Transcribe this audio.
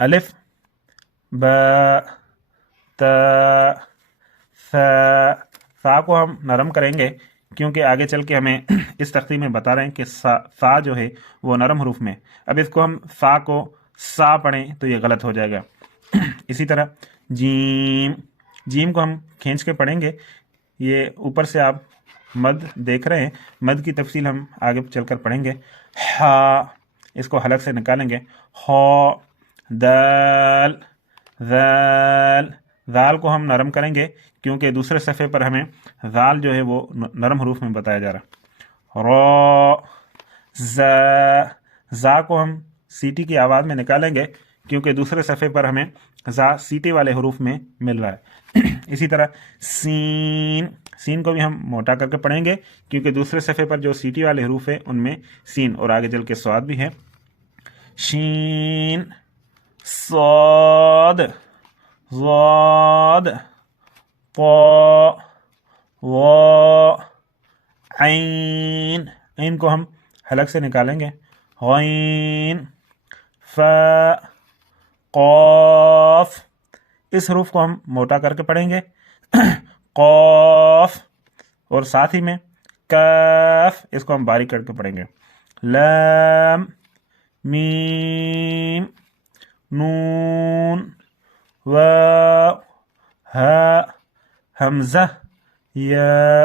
الف با تا فا کو ہم نرم کریں گے کیونکہ آگے چل کے ہمیں اس تختی میں بتا رہے ہیں کہ فا جو ہے وہ نرم حروف میں. اب اس کو ہم فا کو سا پڑھیں تو یہ غلط ہو جائے گا. اسی طرح جیم کو ہم کھینچ کے پڑھیں گے. یہ اوپر سے آپ مد دیکھ رہے ہیں. مد کی تفصیل ہم آگے چل کر پڑھیں گے. ہا اس کو حلق سے نکالیں گے. ہو دال ذال کو ہم نرم کریں گے کیونکہ دوسرے صفحے پر ہمیں ذال جو ہے وہ نرم حروف میں بتایا جا رہا. رو زا کو ہم سیٹی کی آواز میں نکالیں گے کیونکہ دوسرے صفحے پر ہمیں زا سیٹی والے حروف میں مل رہا ہے. اسی طرح سین کو بھی ہم موٹا کر کے پڑھیں گے کیونکہ دوسرے صفحے پر جو سیٹی والے حروف ہیں ان میں سین اور آگے چل کے صاد بھی ہے. شین صاد ضاد طا وا عین کو ہم حلق سے نکالیں گے. غین فا قاف اس حروف کو ہم موٹا کر کے پڑھیں گے. قاف اور ساتھ ہی میں کاف اس کو ہم باریک کر کے پڑھیں گے. لام میم نون واو ہا حمزہ یا